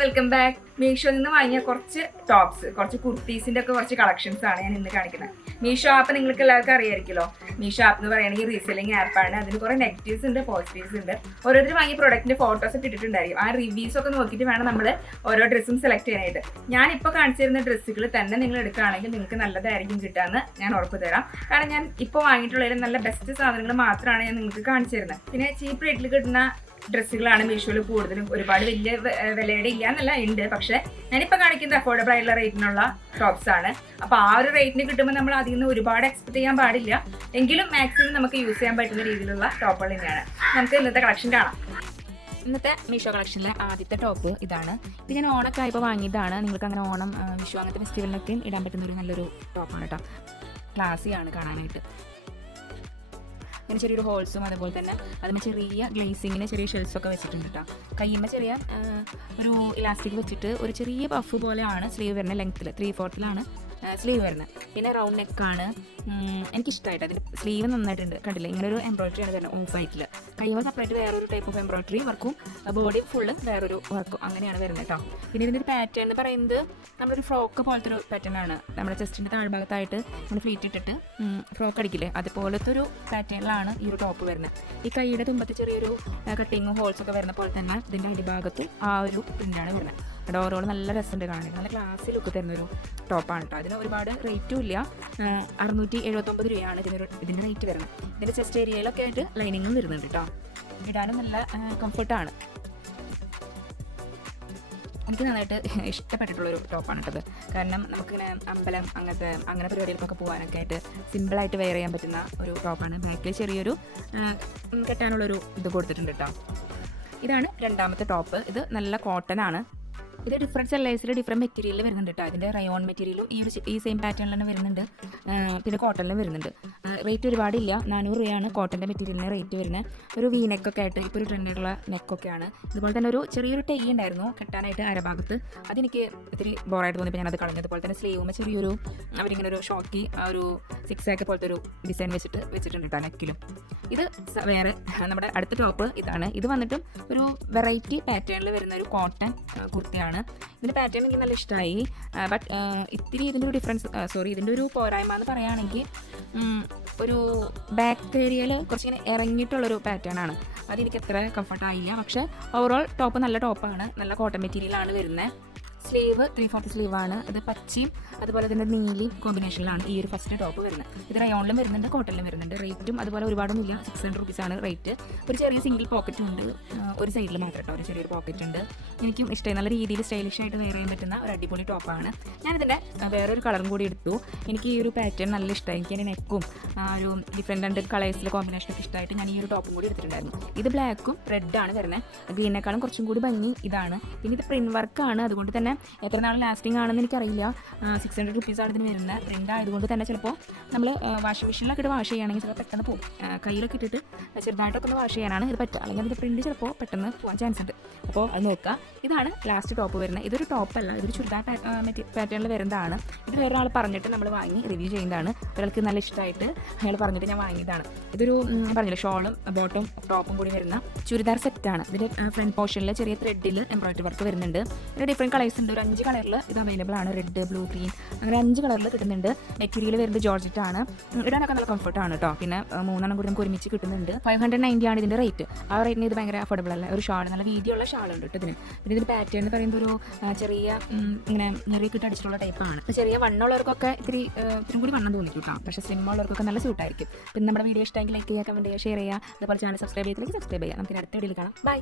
Welcome back. മീഷോയിൽ നിന്ന് വാങ്ങിയ കുറച്ച് ടോപ്സ്, കുറച്ച് കുർത്തീസിന്റെ ഒക്കെ കുറച്ച് കളക്ഷൻസ് ആണ് ഞാൻ ഇന്ന് കാണിക്കുന്നത്. മീഷോ ആപ്പ് നിങ്ങൾക്ക് എല്ലാവർക്കും അറിയായിരിക്കുമല്ലോ. മീഷോ ആപ്പ് എന്ന് പറയുകയാണെങ്കിൽ റീസെല്ലിംഗ് ആപ്പാണ്. അതിന് കുറെ നെഗറ്റീവ്സ് ഉണ്ട്, പോസിറ്റീവ്സ് ഉണ്ട്. ഓരോരുത്തർ വാങ്ങിയ പ്രോഡക്റ്റിന്റെ ഫോട്ടോസ് ഒക്കെ ഇട്ടിട്ടുണ്ടായിരിക്കും. ആ റിവ്യൂസ് ഒക്കെ നോക്കിയിട്ട് വേണം നമ്മൾ ഓരോ ഡ്രസ്സും സെലക്ട് ചെയ്യാനായിട്ട്. ഞാനിപ്പോൾ കാണിച്ചു തരുന്ന ഡ്രസ്സുകൾ തന്നെ നിങ്ങൾ എടുക്കുകയാണെങ്കിൽ നിങ്ങൾക്ക് നല്ലതായിരിക്കും കിട്ടാമെന്ന് ഞാൻ ഉറപ്പ് തരാം. കാരണം ഞാൻ ഇപ്പോൾ വാങ്ങിയിട്ടുള്ളതിൽ നല്ല ബെസ്റ്റ് സാധനങ്ങൾ മാത്രമാണ് ഞാൻ നിങ്ങൾക്ക് കാണിച്ചു തരുന്നത്. പിന്നെ ചീപ്പ് റേറ്റിൽ കിട്ടുന്ന ഡ്രസ്സുകളാണ് മീഷോയിൽ കൂടുതലും. ഒരുപാട് വലിയ വിലയുടെ ഇല്ല എന്നല്ല ഉണ്ട്, പക്ഷെ ഞാനിപ്പോൾ കാണിക്കുന്നത് അഫോർഡബിൾ ആയിട്ടുള്ള റേറ്റിനുള്ള ടോപ്സ് ആണ്. അപ്പോൾ ആ ഒരു റേറ്റിന് കിട്ടുമ്പോൾ നമ്മൾ അതിൽ നിന്ന് ഒരുപാട് എക്സ്പെക്ട് ചെയ്യാൻ പാടില്ല. എങ്കിലും മാക്സിമം നമുക്ക് യൂസ് ചെയ്യാൻ പറ്റുന്ന രീതിയിലുള്ള ടോപ്പുകൾ തന്നെയാണ്. നമുക്ക് ഇന്നത്തെ കളക്ഷൻ കാണാം. ഇന്നത്തെ മീഷോ കളക്ഷനിലെ ആദ്യത്തെ ടോപ്പ് ഇതാണ്. ഇത് ഞാൻ ഓണൊക്കെ ആയപ്പോൾ വാങ്ങിയതാണ്. നിങ്ങൾക്ക് അങ്ങനെ ഓണം, വിഷു അങ്ങനത്തെ ഫെസ്റ്റിവലിനൊക്കെ ഇടാൻ പറ്റുന്ന ഒരു നല്ലൊരു ടോപ്പാണ് കേട്ടോ. ക്ലാസ്സിയാണ് കാണാനായിട്ട്. ഇങ്ങനെ ചെറിയൊരു ഹോൾസും അതുപോലെ തന്നെ അതിന് ചെറിയ ഗ്ലേസിങ്ങിന് ചെറിയ ഷെൽസൊക്കെ വെച്ചിട്ടുണ്ട് കേട്ടോ. കയ്യുമ്മ ചെറിയ ഒരു ഇലാസ്റ്റിക് വെച്ചിട്ട് ഒരു ചെറിയ പഫ് പോലെയാണ് സ്ലീവ് വരുന്നത്. ലെങ്ത്തിൽ 3/4 സ്ലീവ് വരുന്നത്. പിന്നെ റൗണ്ട് നെക്കാണ്. എനിക്കിഷ്ടമായിട്ട് അതിൻ്റെ സ്ലീവ് നന്നായിട്ടുണ്ട്. കണ്ടില്ല, ഇങ്ങനെ ഒരു എംബ്രോയിഡറി ആണ് വരുന്നത് ഓഫ് വൈറ്റിൽ. കൈമ സെപ്പറേറ്റ് വേറൊരു ടൈപ്പ് ഓഫ് എംബ്രോയിഡറി വർക്കും, ബോഡി ഫുള്ള് വേറൊരു വർക്കും, അങ്ങനെയാണ് വരുന്നത് കേട്ടോ. പിന്നെ ഇതിൻ്റെ ഒരു പാറ്റേൺ എന്ന് പറയുന്നത് നമ്മളൊരു ഫ്രോക്ക് പോലത്തെ ഒരു പാറ്റേൺ ആണ്. നമ്മുടെ ചെസ്റ്റിൻ്റെ താഴ്ഭാഗത്തായിട്ട് നമ്മൾ ഫ്ലീറ്റ് ഇട്ടിട്ട് ഫ്രോക്ക് അടിക്കില്ലേ, അതുപോലത്തെ ഒരു പാറ്റേണിലാണ് ഈ ഒരു ടോപ്പ് വരുന്നത്. ഈ കൈയുടെ തുമ്പത്ത് ചെറിയൊരു കട്ടിങ്ങും ഹോൾസൊക്കെ വരുന്ന പോലെ തന്നെ ഇതിൻ്റെ അടിഭാഗത്തും ആ ഒരു പ്രിൻ്റാണ് വരുന്നത്. ഡോറോട് നല്ല രസമുണ്ട് കാണാൻ. നല്ല ക്ലാസ്സിൽ ലുക്ക് തരുന്നൊരു ടോപ്പാണ് കേട്ടോ. അതിന് ഒരുപാട് റേറ്റും ഇല്ല. 679 രൂപയാണ് ഇതിൻ്റെ റേറ്റ് വരുന്നത്. ഇതിൻ്റെ ചെസ്റ്റ് ഏരിയയിലൊക്കെ ആയിട്ട് ലൈനിങ്ങും വരുന്നുണ്ട് കേട്ടോ. ഇടാനും നല്ല കംഫർട്ടാണ്. എനിക്ക് നന്നായിട്ട് ഇഷ്ടപ്പെട്ടിട്ടുള്ളൊരു ടോപ്പാണ് കേട്ടത്. കാരണം നമുക്കിങ്ങനെ അമ്പലം അങ്ങനെ പരിപാടികൾക്കൊക്കെ പോകാനൊക്കെ ആയിട്ട് സിമ്പിളായിട്ട് വെയർ ചെയ്യാൻ പറ്റുന്ന ഒരു ടോപ്പാണ്. ബാക്കിൽ ചെറിയൊരു കെട്ടാനുള്ളൊരു ഇത് കൊടുത്തിട്ടുണ്ട് കേട്ടോ. ഇതാണ് രണ്ടാമത്തെ ടോപ്പ്. ഇത് നല്ല കോട്ടൺ ആണ്. ഇത് ഡിഫറെൻറ്റ് സെല്ലേഴ്സിൽ ഡിഫറെൻറ്റ് മെറ്റീരിയലിൽ വരുന്നുണ്ട് കേട്ടോ. അതിൻ്റെ റയോൺ മെറ്റീരിയലും ഈ സെയിം പാറ്റേണിൽ തന്നെ വരുന്നുണ്ട്. പിന്നെ കോട്ടണിലും വരുന്നുണ്ട്. റേറ്റ് ഒരുപാടില്ല. 400 രൂപയാണ് കോട്ടൻ്റെ മെറ്റീരിയലിന് റേറ്റ് വരുന്നത്. ഒരു വി നെക്കൊക്കെ ആയിട്ട് ഇപ്പോൾ ഒരു ട്രെൻഡായിട്ടുള്ള നെക്കൊക്കെയാണ്. ഇതുപോലെ തന്നെ ഒരു ചെറിയൊരു ടൈ ഉണ്ടായിരുന്നു കെട്ടാനായിട്ട് അരഭാഗത്ത്. അതെനിക്ക് ഇത്തിരി ബോറായിട്ട് തോന്നിയപ്പോൾ ഞാനത് കളഞ്ഞു. അതുപോലെ തന്നെ സ്ലീവുമ്പോൾ ചെറിയൊരു അവരിങ്ങനെ ഒരു ഷോക്കി ഒരു 6 ആക്ക് പോലത്തെ ഒരു ഡിസൈൻ വെച്ചിട്ടുണ്ട് കേട്ടോ നെക്കിലും. ഇത് വേറെ നമ്മുടെ അടുത്ത ടോപ്പ് ഇതാണ്. ഇത് വന്നിട്ടും ഒരു വെറൈറ്റി പാറ്റേണിൽ വരുന്ന ഒരു കോട്ടൺ കുർത്തിയാണ്. ഇതിൻ്റെ പാറ്റേൺ എനിക്ക് നല്ല ഇഷ്ടമായി. ബട്ട് ഇത്തിരി ഇതിൻ്റെ ഒരു ഇതിൻ്റെ ഒരു പോരായ്മ എന്ന് പറയുകയാണെങ്കിൽ ഒരു ബാക്ക് ഏരിയയിൽ കുറച്ചിങ്ങനെ ഇറങ്ങിയിട്ടുള്ളൊരു പാറ്റേൺ ആണ്. അതെനിക്ക് അത്ര കംഫർട്ടായില്ല. പക്ഷേ ഓവറോൾ ടോപ്പ് നല്ല ടോപ്പാണ്. നല്ല കോട്ടൺ മെറ്റീരിയലാണ് വരുന്നത്. സ്ലീവ് 3/4 സ്ലീവാണ്. അത് പച്ചയും അതുപോലെ തന്നെ നീലയും കോമ്പിനേഷനിലാണ് ഈ ഒരു ഫസ്റ്റ് ടോപ്പ് വരുന്നത്. ഇത് റയോണിലും വരുന്നുണ്ട്, കോട്ടണിലും വരുന്നുണ്ട്. റേറ്റും അതുപോലെ ഒരുപാടൊന്നുമില്ല. 600 റുപ്പീസാണ് റേറ്റ്. ഒരു ചെറിയ സിംഗിൾ പോക്കറ്റ് ഉണ്ട്, ഒരു സൈഡിൽ മാത്രം കേട്ടോ. ഒരു ചെറിയൊരു പോക്കറ്റ് ഉണ്ട്. എനിക്കും ഇഷ്ടമായി. നല്ല രീതിയിൽ സ്റ്റൈലിഷ് ആയിട്ട് വെയർ ചെയ്യാൻ പറ്റുന്ന ഒരു അടിപൊളി ടോപ്പാണ്. ഞാനിതിൻ്റെ വേറൊരു കളറും കൂടി എടുത്തു. എനിക്ക് ഈ ഒരു പാറ്റേൺ നല്ല ഇഷ്ടമായി. എനിക്ക് അതിൻ്റെ നെക്കും ഒരു ഡിഫറെൻറ്റ് കളേഴ്സിലെ കോമ്പിനേഷനൊക്കെ ഇഷ്ടമായിട്ട് ഞാൻ ഈ ഒരു ടോപ്പും കൂടി എടുത്തിട്ടുണ്ടായിരുന്നു. ഇത് ബ്ലാക്കും റെഡാണ് വരുന്നത്. ഗ്രീനേക്കാളും കുറച്ചും കൂടി ഭംഗി ഇതാണ്. പിന്നെ ഇത് പ്രിൻറ്റ് വർക്കാണ്. അതുകൊണ്ട് തന്നെ എത്ര നാൾ ലാസ്റ്റിംഗ് ആണെന്ന് എനിക്കറിയില്ല. 600 റുപ്പീസാണ് ഇതിന് വരുന്നത്. പ്രിൻ്റ് ആയതുകൊണ്ട് തന്നെ ചിലപ്പോൾ നമ്മൾ വാഷിംഗ് മെഷീനിലൊക്കെ ഇട്ട് വാഷ് ചെയ്യുകയാണെങ്കിൽ ചിലപ്പോൾ പെട്ടെന്ന് പോകും. കയ്യിലൊക്കെ ഇട്ടിട്ട് ചെറുതായിട്ടൊക്കെ ഒന്ന് വാഷ് ചെയ്യാനാണ് ഇത് പറ്റുക. അല്ലെങ്കിൽ അതിൻ്റെ പ്രിൻറ്റ് ചിലപ്പോൾ പെട്ടെന്ന് പോകാൻ ചാൻസ് ഉണ്ട്. അപ്പോൾ അത് നോക്കുക. ഇതാണ് ലാസ്റ്റ് ടോപ്പ് വരുന്നത്. ഇതൊരു ടോപ്പല്ല, ഇതൊരു ചുരിദാർ പാറ്റേണിൽ വരുന്നതാണ്. ഇത് വേറൊരാൾ പറഞ്ഞിട്ട് നമ്മൾ വാങ്ങി റിവ്യൂ ചെയ്യുന്നതാണ്. ഒരാൾക്ക് നല്ല ഇഷ്ടമായിട്ട് അയാൾ പറഞ്ഞിട്ട് ഞാൻ വാങ്ങിയതാണ്. ഇതൊരു പറഞ്ഞില്ല ഷോളും ബോട്ടും ടോപ്പും കൂടി വരുന്ന ചുരിദാർ സെറ്റാണ്. ഇതിൻ്റെ ഫ്രണ്ട് പോർഷനിൽ ചെറിയ ത്രെഡിൽ എംബ്രോയിഡറി വർക്ക് വരുന്നുണ്ട്. ഇതിൻ്റെ ഡിഫറെൻറ്റ് കളേഴ്സ് ഉണ്ട്. ഒരു 5 കളറിൽ ഇത് അവൈലബിൾ ആണ്. റെഡ്, ബ്ലൂ, ഗ്രീൻ അങ്ങനെ 5 കളറിൽ കിട്ടുന്നുണ്ട്. മെറ്റീരിയൽ വരുന്നത് ജോർജറ്റ് ആണ്. ഇടാനൊക്കെ നല്ല കംഫർട്ടാണ് കേട്ടോ. പിന്നെ 3 കൂടി നമുക്ക് ഒരുമിച്ച് കിട്ടുന്നുണ്ട്. 590 ആണ് ഇതിൻ്റെ റേറ്റ്. ആ റേറ്റിന് ഇത് ഭയങ്കര അഫോർഡബിൾ അല്ല. ഒരു ഷാൾ, നല്ല വീതിയുള്ള ഷാളുണ്ട് കേട്ടോ ഇതിന്. പിന്നെ ഇതിൻ്റെ പാറ്റേൺ എന്ന് പറയുമ്പോൾ ഒരു ചെറിയ ഇങ്ങനെ നെറിയൊക്കെ അടിച്ചിട്ടുള്ള ടൈപ്പാണ്. ചെറിയ വണ്ണമുള്ളവർക്കൊക്കെ ഇത്തിരി കൂടി വണ്ണം തോന്നിക്കും കേട്ടോ. പക്ഷേ സ്ലിം ഉള്ളവർക്കൊക്കെ നല്ല സ്യൂട്ടായിരിക്കും. പിന്നെ നമ്മുടെ വീഡിയോ ഇഷ്ടമെങ്കിൽ ലൈക്ക് ചെയ്യുക, കമൻറ്റ് ചെയ്യുക, ഷെയർ ചെയ്യുക. അതുപോലെ ചാനൽ സബ്സ്ക്രൈബ് ചെയ്തില്ലെങ്കിൽ സബ്സ്ക്രൈബ് ചെയ്യുക. നമുക്ക് അടുത്ത വീഡിയോയിൽ കാണാം. ബൈ.